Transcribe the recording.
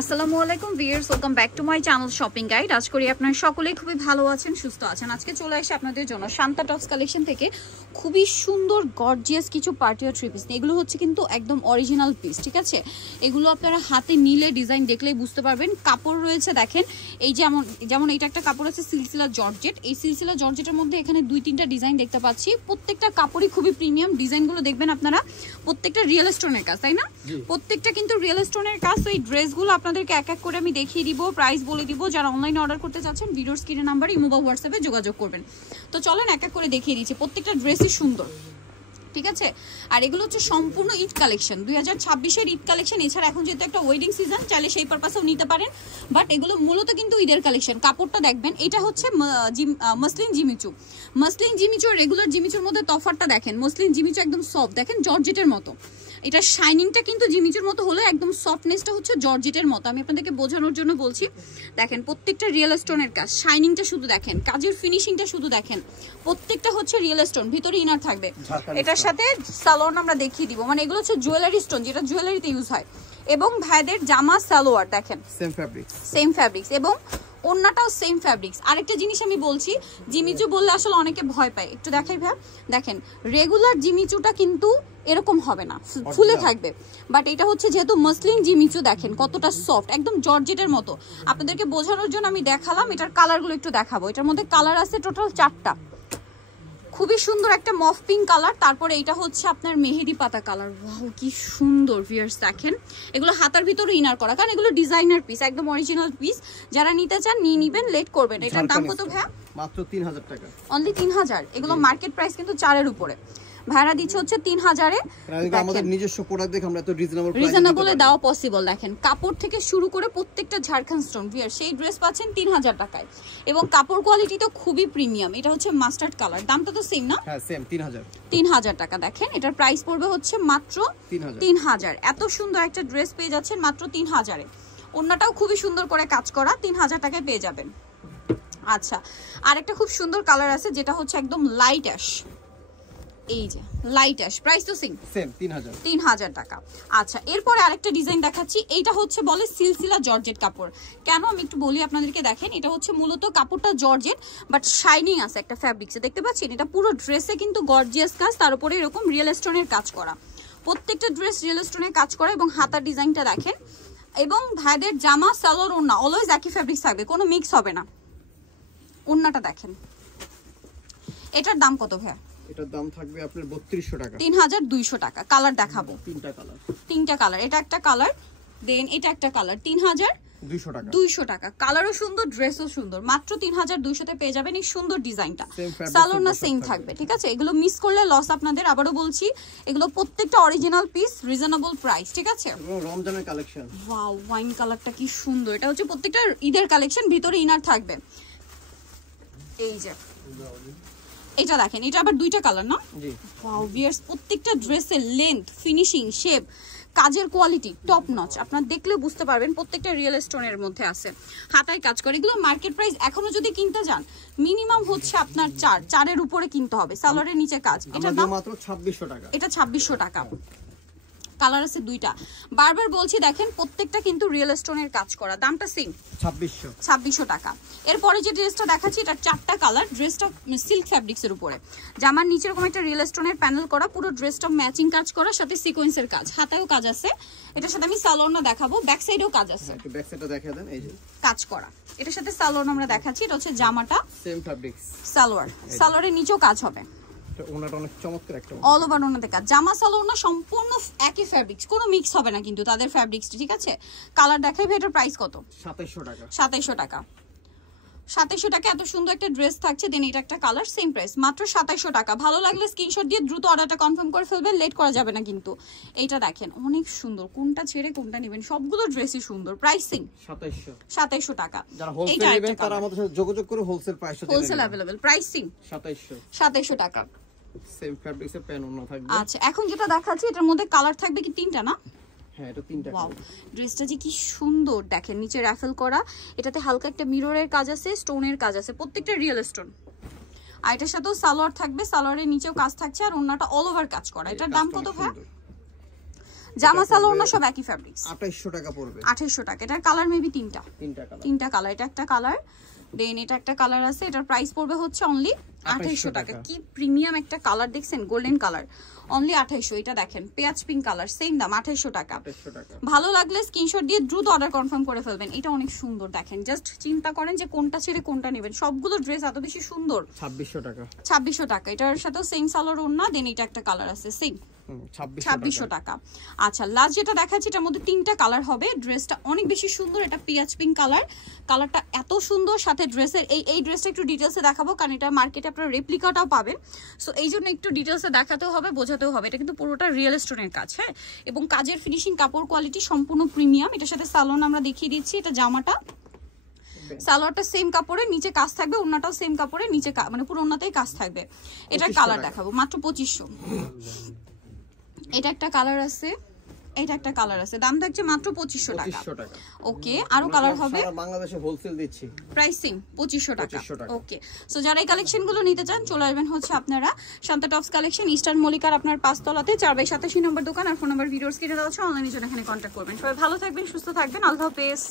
আসসালামু আলাইকুম viewers, welcome back to my channel shopping guide. আজ করি আপনারা সকলেই খুবই ভালো আছেন, সুস্থ আছেন। আজকে চলে আসে আপনাদের জন্য শান্তা টপস কালেকশন থেকে খুবই সুন্দর গর্জিয়াস কিছু পার্টিওয়ার থ্রি পিস। এগুলো হচ্ছে কিন্তু একদম অরিজিনাল পিস, ঠিক আছে? এগুলো আপনারা হাতে নিলে ডিজাইন দেখলেই বুঝতে পারবেন। কাপড় রয়েছে দেখেন, এই যেমন এইটা একটা কাপড় আছে সিলসিলা জর্জেট। এই সিলসিলা জর্জেটের মধ্যে এখানে 2-3টা ডিজাইন দেখতে পাচ্ছি। প্রত্যেকটা কাপড়ই খুবই প্রিমিয়াম। ডিজাইনগুলো দেখবেন আপনারা, প্রত্যেকটা রিয়েল স্টোনের কাজ, তাই না? প্রত্যেকটা কিন্তু রিয়েল স্টোনের কাজ। তো এই ড্রেসগুলো আপনাদেরকে এক এক করে আমি দেখিয়ে দিব, প্রাইস বলে দিব। যারা অনলাইনে অর্ডার করতে চাচ্ছেন ভিডিওর স্ক্রিনের নাম্বার ইমো বা হোয়াটসঅ্যাপে যোগাযোগ করবেন। তো চলেন এক এক করে দেখিয়ে দিচ্ছি। প্রত্যেকটা ড্রেসই সুন্দর, ঠিক আছে? আর এগুলো হচ্ছে সম্পূর্ণ ঈদ কালেকশন, 2026-এর ঈদ কালেকশন। এছাড়া এখন যেহেতু একটা ওয়েডিং সিজন, চাইলে সেই পারপাসেও নিতে পারেন, বাট এগুলো মূলত কিন্তু ঈদের কালেকশন। কাপড়টা দেখবেন, এটা হচ্ছে muslin Jimmy Choo. Muslin Jimmy Choo regular জিমিচুর মধ্যে তফাৎটা দেখেন। মসলিন জিমিচু একদম সফট, দেখেন জর্জেটের মতো। এটা শাইনিংটা কিন্তু জিমিচুর মতো হলে একদম সফটনেসটা হচ্ছে জর্জেটের মতো। আমি আপনাদেরকে বোঝানোর জন্য বলছি। দেখেন প্রত্যেকটা রিয়েল স্টোনের কাজ, শাইনিংটা শুধু দেখেন, কাজের ফিনিশিংটা শুধু দেখেন। প্রত্যেকটা হচ্ছে রিয়েল স্টোন, ভিতরে ইনার থাকবে। এটার সাথে সালোয়ার আমরা দেখিয়ে দিব, মানে এগুলো হচ্ছে জুয়েলারি স্টোন, যেটা জুয়েলারিতে ইউজ হয়। এবং ভাইদের জামা সালোয়ার দেখেন সেম ফ্যাব্রিক্স এবং ওন্নাটাও সেম ফ্যাব্রিক্স। আরেকটা জিনিস আমি বলছি, জিমিচু বললে আসলে অনেকে ভয় পায়। একটু দেখাই ভাই, দেখেন রেগুলার জিমিচুটা কিন্তু এরকম হবে না, ফুলে থাকবে। বাট এটা হচ্ছে যেহেতু মসলিন জিমিচু, দেখেন কতটা সফট, একদম জর্জেটের মতো। আপনাদেরকে বোঝানোর জন্য আমি দেখালাম। এটার কালারগুলো একটু দেখাবো। এটার মধ্যে কালার আছে টোটাল 4টা। খুবই সুন্দর একটা মফ পিঙ্ক কালার, তারপরে এটা হচ্ছে আপনার মেহেদি পাতা কালার। ওয়াও কি সুন্দর ভিউয়ার্স, দেখেন এগুলো হাতার ভিতরে ইনার করা, কারণ এগুলো ডিজাইনার পিস, একদম অরিজিনাল পিস। যারা নিতে চান নিয়ে নিবেন, লেট করবেন। এটার দাম কত ভাইয়া? মাত্র 3000 টাকা, অনলি 3000। এগুলো মার্কেট প্রাইস কিন্তু 4-এর উপরে। ভাড়া দিচ্ছে হচ্ছে 3000-এ। আমাদের নিজস্ব প্রোডাক্ট দেখে আমরা এত রিজনেবলে দেওয়া পসিবল। দেখেন কাপড় থেকে শুরু করে প্রত্যেকটা ঝাড়খান্ড স্টোন ভিয়ার, সেই ড্রেস পাচ্ছেন 3000 টাকায়। এবং কাপড় কোয়ালিটি তো খুবই প্রিমিয়াম। এটা হচ্ছে মাস্টার্ড কালার, দামটা তো সেম না? হ্যাঁ সেম, 3000 টাকা। দেখেন এটার প্রাইস পড়বে হচ্ছে মাত্র 3000। এত সুন্দর একটা ড্রেস পেয়ে যাচ্ছেন মাত্র 3000-এ। ওন্নাটাও খুবই সুন্দর করে কাজ করা, 3000 টাকায় পেয়ে যাবেন। আচ্ছা, আরেকটা খুব সুন্দর কালার আছে, যেটা হচ্ছে একদম লাইট অ্যাশ। এই যে লাইট অ্যাশ, প্রাইস তো সেম 3000 টাকা। আচ্ছা, এরপরে আরেকটা ডিজাইন দেখাচ্ছি। এইটা হচ্ছে বলে সিলসিলা জর্জেট কাপড়। কেন আমি একটু বলি আপনাদেরকে। দেখেন এটা হচ্ছে মূলত কাপড়টা জর্জেট, বাট শাইনিং আছে একটা ফ্যাব্রিক্সে, দেখতে পাচ্ছেন? এটা পুরো ড্রেসে কিন্তু গর্জিয়াস কাজ, তার উপরে এরকম রিয়েল স্টোনের কাজ করা। প্রত্যেকটা ড্রেস রিয়েল স্টোনের কাজ করা। এবং হাতার ডিজাইনটা দেখেন। এবং ভাইদের জামা সালোয়ার ওন্না অলওয়েজ একই ফ্যাব্রিক্স থাকবে, কোনো মিক্স হবে না। ওন্নাটা দেখেন। এটার দাম কত ভাই? এটার দাম থাকবে আপনার 3200 টাকা, 3200 টাকা। কালার দেখাবো, 3টা কালার। এটা একটা কালার, দেন এটা একটা কালার। 3200 টাকা। কালারও সুন্দর, ড্রেসও সুন্দর। মাত্র 3200 তে পেয়ে যাবেন এই সুন্দর ডিজাইনটা। সালোয়ার না সেম থাকবে, ঠিক আছে? এগুলো মিস করলে লস আপনাদের। আবারও বলছি, এগুলো প্রত্যেকটা অরিজিনাল পিস, রিজনেবল প্রাইস, ঠিক আছে? রমজানের কালেকশন। ওয়াও, ওয়াইন কালারটা কি সুন্দর। এটা হচ্ছে প্রত্যেকটা ঈদের কালেকশন, ভিতরে ইনার থাকবে। এই যে এটা দেখেন, এটা আবার 2টা কালার না? জি। ওয়াও ভিউয়ার্স, প্রত্যেকটা ড্রেসের লেন্থ, ফিনিশিং, শেপ, কাজের কোয়ালিটি টপ নচ। আপনারা দেখলে বুঝতে পারবেন প্রত্যেকটা রিয়েল স্টোনের মধ্যে আছে, হাতায় কাজ করে। এগুলো মার্কেট প্রাইস এখনো যদি কিনতে যান মিনিমাম হচ্ছে আপনার 4-এর উপরে কিনতে হবে। সালোয়ারের নিচে কাজ। এটা দাম মাত্র 2600 টাকা। এটা 2600 টাকা। কালার আছে 2টা। বারবার বলছি, দেখেন প্রত্যেকটা কিন্তু রিয়েল স্টোনের কাজ করা। দামটা সেম 2600 টাকা। এরপরে যে ড্রেসটা দেখাচ্ছি, এটা 4টা কালার। ড্রেসটা সিল্ক ফ্যাব্রিক্সের উপরে, জামার নিচে এরকম একটা রিয়েল স্টোনের প্যানেল করা, পুরো ড্রেসটা ম্যাচিং কাজ করা, সাথে সিকোয়েন্সের কাজ, হাতায়ও কাজ আছে। এটার সাথে আমি সালোয়ারটা দেখাবো, ব্যাক সাইডেও কাজ আছে, ব্যাক সাইডটা দেখিয়ে দেন। এই যে কাজ করা। এটার সাথে সালোয়ার আমরা দেখাচ্ছি। এটা হচ্ছে জামাটা সেম ফ্যাব্রিক্স, সালোয়ারের নিচেও কাজ হবে। ওনাটা অনেক চমৎকার একটা অল ওভার ওনাতে কাজ। জামা সালোয়ার না সম্পূর্ণ একই ফ্যাব্রিক্স, কোনো মিক্স হবে না কিন্তু তাদের ফ্যাব্রিক্সটা, ঠিক আছে? কালার দেখাই ভাই। এটার প্রাইস কত? 2700 টাকা। 2700 টাকা। 2700 টাকা এত সুন্দর একটা ড্রেস থাকছে। দেন এটা একটা কালার, সেম প্রাইস মাত্র 2700 টাকা। ভালো লাগলে স্ক্রিনশট দিয়ে দ্রুত অর্ডারটা কনফার্ম করে ফেলবেন, লেট করা যাবে না কিন্তু। এইটা দেখেন অনেক সুন্দর, কোনটা ছেড়ে কোনটা নেবেন, সবগুলো ড্রেসই সুন্দর। প্রাইসিং 2700 টাকা। যারা হোলসেল নেবেন তারা আমাদের সাথে যোগাযোগ করে হোলসেল প্রাইসটা জেনে নেবেন। Wholesale available. প্রাইসিং 2700 টাকা। সেম ফ্যাব্রিক্সের প্যান ওন্না থাকবে। আচ্ছা, এখন যেটা দেখাচ্ছি এটার মধ্যে কালার থাকবে কি 3টা না? হ্যাঁ, এটা 3টা। ওয়াও, ড্রেসটা যে কি সুন্দর দেখেন, নিচে রাফেল করা, এটাতে হালকা একটা মিররের কাজ আছে, স্টোনের কাজ আছে, প্রত্যেকটা রিয়েল স্টোন। আর এটার সাথেও সালোয়ার থাকবে, সালোয়ারের নিচেও কাজ থাকছে, আর ওন্নাটা অল ওভার কাজ করা। এটার দাম কত ভাই? জামা সালোয়ার না সব একই ফ্যাব্রিক্স। 2800 টাকা পড়বে। 2800 টাকা। এটার কালার মেবি তিনটা কালার। এটা একটা কালার, দেন এটা একটা কালার আছে। এটার প্রাইস পড়বে হচ্ছে অনলি 2800 টাকা। কি প্রিমিয়াম একটা কালার দেখছেন, গোল্ডেন কালার, অনলি 2800। এটা দেখেন পেঁয়াজ পিঙ্ক কালার, সেম দাম 2800 টাকা। ভালো লাগলে স্ক্রিনশট দিয়ে দ্রুত অর্ডার কনফার্ম করে ফেলবেন। এটা অনেক সুন্দর, দেখেন জাস্ট চিন্তা করেন যে কোনটা ছেড়ে কোনটা নেবেন। সবগুলো ড্রেস এত বেশি সুন্দর। 2600 টাকা। 2600 টাকা। এটার সাথে সেম সালোয়ার ওড়না, দেন এটা একটা কালার আছে সেম 2600 টাকা। আচ্ছা লাস্ট যেটা দেখাচ্ছি এটার মধ্যে তিনটা কালার হবে। ড্রেসটা অনেক বেশি সুন্দর। এটা পেঁয়াজ পিঙ্ক কালার, কালারটা এত সুন্দর। সাথে ড্রেসের এই ড্রেসটা একটু ডিটেলসে দেখাবো, কারণ এটা মার্কেটে আপনারা রেপ্লিকাটাও পাবেন। সো এই জন্য একটু ডিটেলসে দেখাতেও হবে, বোঝাতেও হবে। এটা কিন্তু পুরোটা রিয়েল স্টোনের কাজ, হ্যাঁ, এবং কাজের ফিনিশিং, কাপড় কোয়ালিটি সম্পূর্ণ প্রিমিয়াম। এটার সাথে সালোয়ার আমরা দেখিয়ে দিচ্ছি। এটা জামাটা, সালোয়ারটা সেম কাপড়ে, নিচে কাজ থাকবে, ওড়নাটাও সেম কাপড়ে, নিচে মানে পুরো ওড়নাতেই কাজ থাকবে। এটার কালার দেখাবো মাত্র 2500। এটা একটা কালার আছে, এটা একটা কালার আছে, দাম থাকছে মাত্র 2500 টাকা। ওকে, আরো কালার হবে, বাংলাদেশে হোলসেল দিচ্ছি, প্রাইস সেম 2500 টাকা। ওকে, সো যারা এই কালেকশনগুলো নিতে চান চলে আসবেন হচ্ছে আপনারা শান্তা টপস কালেকশন, ইস্টার্ন মল্লিকার আপনার 5 তলাতে 4/87 নম্বর দোকান। আর ফোন নাম্বার ভিডিওস কিনে দেওয়া আছে, অনলাইনে জন্য এখানে কন্ট্যাক্ট করবেন। সবাই ভালো থাকবেন, সুস্থ থাকবেন, আল্লাহ হাফেজ।